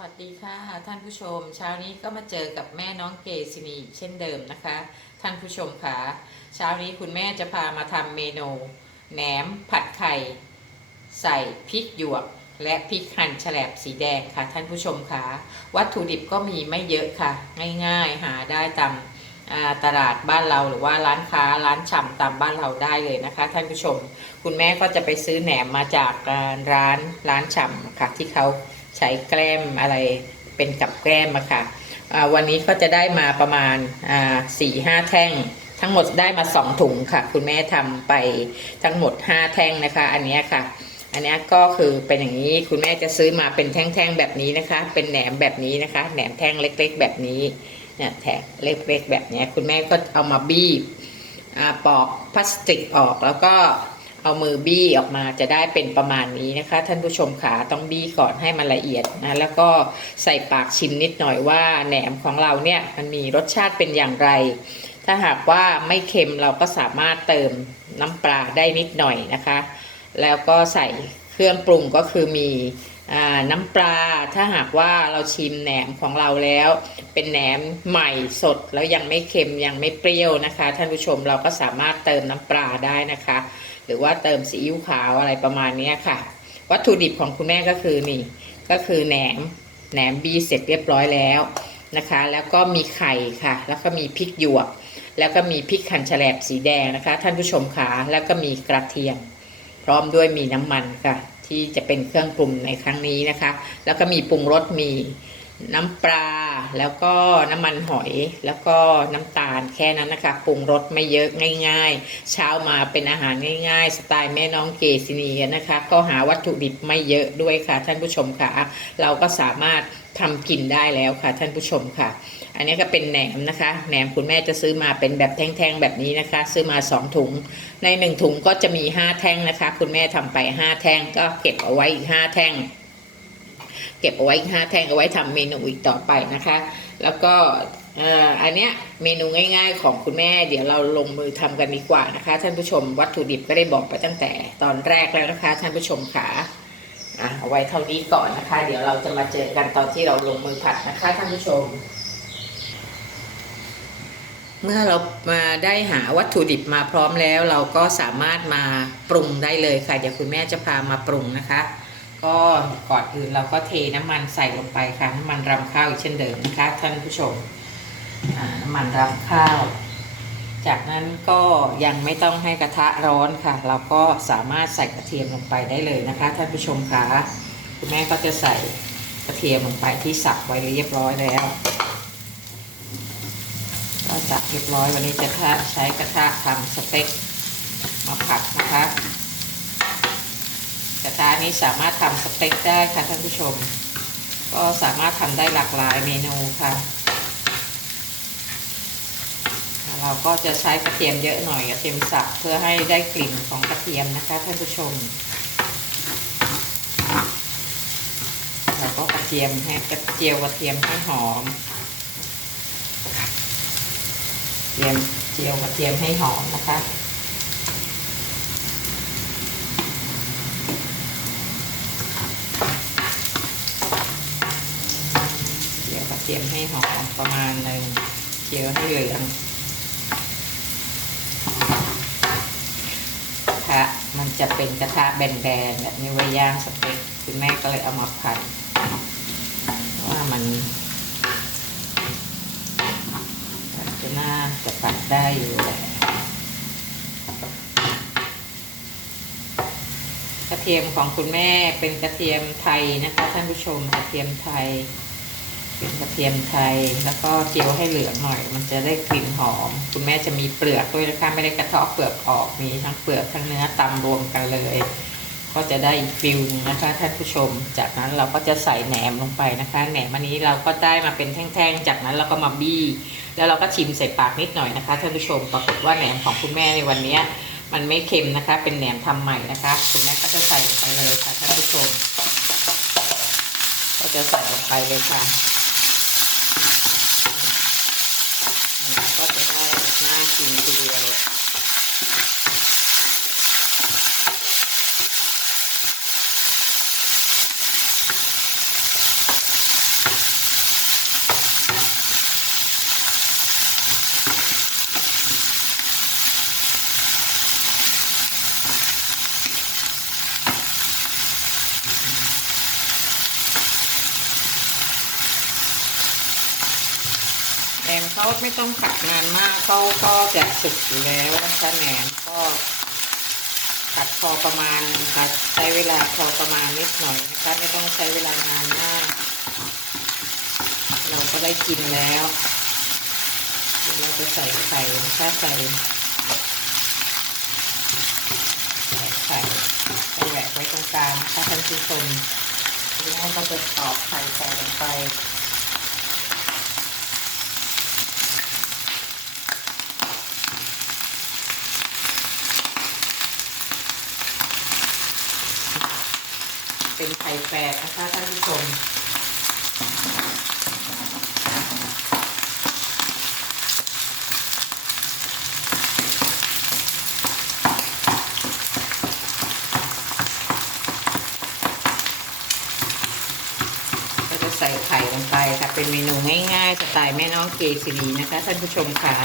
วัสดีค่ะ ท่านผู้ชม เช้านี้ก็มาเจอกับแม่น้องเกซินีเช่นเดิมนะคะ ท่านผู้ชมค่ะเช้านี้คุณแม่จะพามาทำเมนูแหนมผัดไข่ ใส่พริกหยวก และพริกหั่นแฉลบสีแดงค่ะท่านผู้ชมค่ะวัตถุดิบก็มีไม่เยอะค่ะ ง่ายๆหาได้ตามตลาดบ้านเราหรือว่าร้านค้าร้านฉ่ำตามบ้านเราได้เลยนะคะท่านผู้ชม คุณแม่ก็จะไปซื้อแหนมมาจากร้านร้านฉ่ำค่ะที่เขา ใช้แกล้มอะไรเป็นกับแกล้มมาค่ะวันนี้ก็จะได้มาประมาณสี่ห้าแท่ง ทั้งหมดได้มาสองถุงค่ะ คุณแม่ทำไปทั้งหมดห้าแท่งนะคะ อันนี้ค่ะ อันนี้ก็คือเป็นอย่างนี้คุณแม่จะซื้อมาเป็นแท่งๆแบบนี้นะคะ เป็นแหนมแบบนี้นะคะ แหนมแท่งเล็ก ๆ แบบนี้เนี่ยแท่งเล็กๆแบบนี้คุณแม่ก็เอามาบีบปอกพลาสติกออกแล้วก็ เอามือบี้ออกมาจะได้เป็นประมาณนี้นะคะ ท่านผู้ชมขาต้องบี้ก่อนให้มันละเอียดนะแล้วก็ใส่ปากชิมนิดหน่อยว่าแหนมของเราเนี่ยมันมีรสชาติเป็นอย่างไร ถ้าหากว่าไม่เค็มเราก็สามารถเติมน้ำปลาได้นิดหน่อยนะคะ แล้วก็ใส่เครื่องปรุงก็คือมีน้ำปลาถ้าหากว่าเราชิมแหนมของเราแล้ว เป็นแหนมใหม่สดแล้วยังไม่เค็มยังไม่เปรี้ยวนะคะ ท่านผู้ชมเราก็สามารถเติมน้ำปลาได้นะคะ รือว่าเติมซีอิ๊วขาวอะไรประมาณนี้ค่ะ วัตถุดิบของคุณแม่ก็คือนี่ ก็คือแหนมแหนมบีเสร็จเรียบร้อยแล้วนะคะ แล้วก็มีไข่ค่ะ แล้วก็มีพริกหยวก แล้วก็มีพริกขันแฉลบสีแดงนะคะ ท่านผู้ชมขาแล้วก็มีกระเทียม พร้อมด้วยมีน้ำมันค่ะ ที่จะเป็นเครื่องปรุงในครั้งนี้นะคะ แล้วก็มีปรุงรสมี น้ำปลาแล้วก็น้ำมันหอยแล้วก็น้ำตาลแค่นั้นนะคะปรุงรสไม่เยอะง่าย ๆ เช้ามาเป็นอาหารง่าย ๆ สไตล์แม่น้องเกซินีนะคะ ก็หาวัตถุดิบไม่เยอะด้วยค่ะ ท่านผู้ชมค่ะ เราก็สามารถทำกินได้แล้วค่ะ ท่านผู้ชมค่ะ อันนี้ก็เป็นแหนมนะคะแหนมคุณแม่จะซื้อมาเป็นแบบแท่งๆแบบนี้นะคะ ซื้อมาสองถุง ในหนึ่งถุงก็จะมีห้าแท่งนะคะ คุณแม่ทำไปห้าแท่งก็เก็บเอาไว้อีกห้าแท่ง เก็บเอาไว้ห้าแท่งเอาไว้ทำเมนูอีกต่อไปนะคะ แล้วก็อันเนี้ยเมนูง่าย ๆ ของคุณแม่เดี๋ยวเราลงมือทำกันดีกว่านะคะ ท่านผู้ชมวัตถุดิบก็ได้บอกไปตั้งแต่ตอนแรกแล้วนะคะ ท่านผู้ชมค่ะอะเอาไว้เท่านี้ก่อนนะคะ เดี๋ยวเราจะมาเจอกันตอนที่เราลงมือผัดนะคะ ท่านผู้ชม เมื่อเรามาได้หาวัตถุดิบมาพร้อมแล้ว เราก็สามารถมาปรุงได้เลยค่ะเดี๋ยวคุณแม่จะพามาปรุงนะคะ ก็ก่อนอื่นเราก็เทน้ำมันใส่ลงไปค่ะ น้ำมันรำข้าวอีกเช่นเดิมนะคะ ท่านผู้ชมน้ำมันรำข้าว จากนั้นก็ยังไม่ต้องให้กระทะร้อนค่ะ เราก็สามารถใส่กระเทียมลงไปได้เลยนะคะ ท่านผู้ชมคะคุณแม่ก็จะใส่กระเทียมลงไปที่สับไว้เรียบร้อยแล้วก็สับเรียบร้อยวันนี้จะใช้กระทะทำสเต็กมาผัดนะคะ นี้สามารถทำสเต็กได้ค่ะท่านผู้ชม ก็สามารถทำได้หลากหลายเมนูค่ะ เราก็จะใช้กระเทียมเยอะหน่อยกระเทียมสับเพื่อให้ได้กลิ่นของกระเทียมนะคะท่านผู้ชมเราก็กระเทียมให้กระเจียวกระเทียมให้หอมเจียมเจียวกระเทียมให้หอมนะคะ เจียวกระเทียมให้หอมประมาณหนึ่งเจียวให้เหลืองกระทะมันจะเป็นกระทะแบนๆแบบนี้ไว้ย่างสเต็กคุณแม่ก็เลยเอามาผัดว่ามันจะน่าจะผัดได้อยู่แหละกระเทียมของคุณแม่เป็นกระเทียมไทยนะคะท่านผู้ชมกระเทียมไทย เป็นกระเทียมไทยแล้วก็เจียวให้เหลืองหน่อย มันจะได้กลิ่นหอม คุณแม่จะมีเปลือกด้วยนะคะไม่ได้กระเทาะเปลือกออกมีทั้งเปลือกทั้งเนื้อตำรวมกันเลย ก็จะได้อีกฟิลนึงนะคะท่านผู้ชม จากนั้นเราก็จะใส่แหนมลงไปนะคะแหนมอันนี้เราก็ได้มาเป็นแท่งๆ จากนั้นเราก็มาบี้ แล้วเราก็ชิมใส่ปากนิดหน่อยนะคะท่านผู้ชมปรากฏว่าแหนมของคุณแม่ในวันนี้มันไม่เค็มนะคะ เป็นแหนมทำใหม่นะคะคุณแม่ก็จะใส่ลงไปเลยค่ะท่านผู้ชม ก็จะใส่ลงไปเลยค่ะ ก็จะได้ น่ากิ นทีเดียวไม่ต้องผัดนานมากก็ก็จะสุกอยู่แล้วนะคะแหนมก็ผัดพอประมาณนะคะใช้เวลาพอประมาณนิดหน่อยนะคะไม่ต้องใช้เวลานานมาก เราก็ได้กินแล้วเดี๋ยวเราจะใส่ไข่นะคะใส่ใส่ไข่ใสแหวกไว้ตรงกลางนะคะท่านผู้ชมแล้วก็จะตอกไข่ใส่ลงไป เป็นไข่แปดนะคะท่านผู้ชมก็จะใส่ไข่ลงไปค่ะ เป็นเมนูง่ายๆสไตล์แม่น้องเกษรีนะคะท่านผู้ชมค่ะ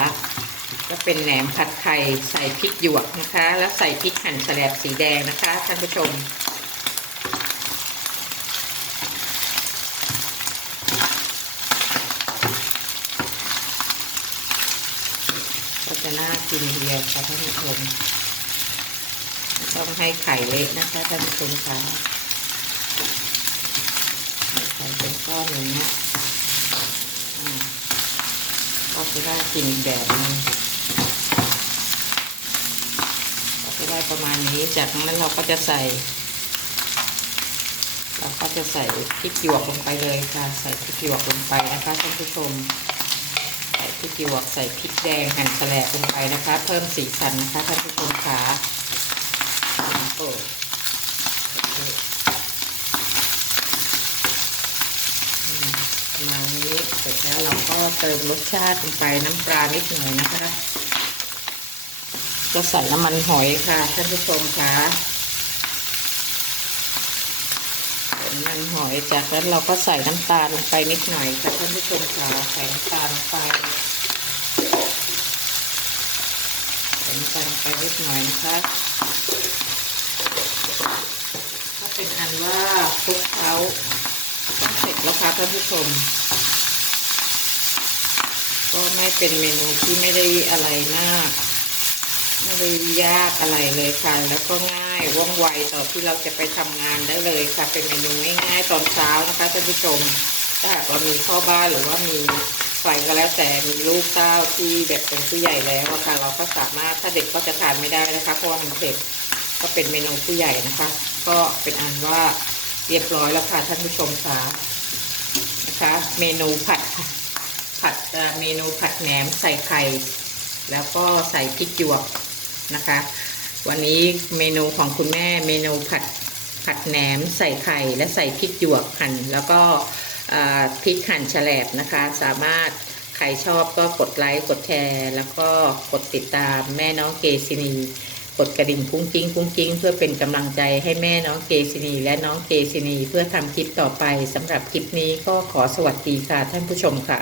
ก็เป็นแหนมผัดไข่ใส่พริกหยวกนะคะ แล้วใส่พริกหั่นแฉลบสีแดงนะคะท่านผู้ชมากินเดียวค่ะท่านผู้ชมต้องให้ไข่เล็กนะคะท่านผู้ชมค่ะไข่เป็นก้อนอย่างเงี้ยก็จะได้กินอีกแบบนึงก็จะได้ประมาณนี้ จากนั้นเราก็จะใส่ เราก็จะใส่พริกหยวกลงไปเลยค่ะ ใส่พริกหยวกลงไปนะคะท่านผู้ชม พริกหวกใส่พริกแดงหั่นแฉลบลงไปนะคะ เพิ่มสีสันนะคะท่านผู้ชมคะโอ้มานี้เสร็จแล้วเราก็เติมรสชาติลงไปน้ำปลานิดหน่อยนะคะก็ใส่น้ำมันหอยค่ะท่านผู้ชมคะน้ำมันหอยจากนั้นเราก็ใส่น้ำตาลลงไปนิดหน่อยค่ะท่านผู้ชมคะใส่น้ำตาลลงไป ใส่น้ำตาลลงไปนิดหน่อยนะคะก็เป็นอันว่าคลุกเคล้าต้องเสร็จแล้วค่ะท่านผู้ชม ก็ไม่เป็นเมนูที่ไม่ได้อะไรมาก ไม่ได้ยากอะไรเลยค่ะ แล้วก็ง่ายว่องไวต่อที่เราจะไปทำงานได้เลยค่ะ เป็นเมนูง่ายๆตอนเช้านะคะท่านผู้ชมถ้าหากว่ามีพ่อบ้านหรือว่ามี ใครก็แล้วแต่มีลูกเต้าที่แบบเป็นผู้ใหญ่แล้วค่ะเราก็สามารถถ้าเด็กก็จะทานไม่ได้นะคะเพราะว่ามันเผ็ดก็เป็นเมนูผู้ใหญ่นะคะ ก็เป็นอันว่าเรียบร้อยแล้วค่ะท่านผู้ชมค่ะนะคะ เมนูผัด ผัดเมนูผัดแหนมใส่ไข่แล้วก็ใส่พริกหยวกนะคะ วันนี้เมนูของคุณแม่เมนูผัดผัดแหนมใส่ไข่และใส่พริกหยวกหั่นแล้วก็ พริกหั่นแฉลบนะคะ สามารถใครชอบก็กดไลค์กดแชร์ แล้วก็กดติดตามแม่น้องเกซินี กดกระดิ่งพุ้งกิ้งพุ้งกิ้งเพื่อเป็นกำลังใจให้แม่น้องเกซินี และน้องเกซินี เพื่อทำคลิปต่อไปสำหรับคลิปนี้ก็ขอสวัสดีค่ะท่านผู้ชมค่ะ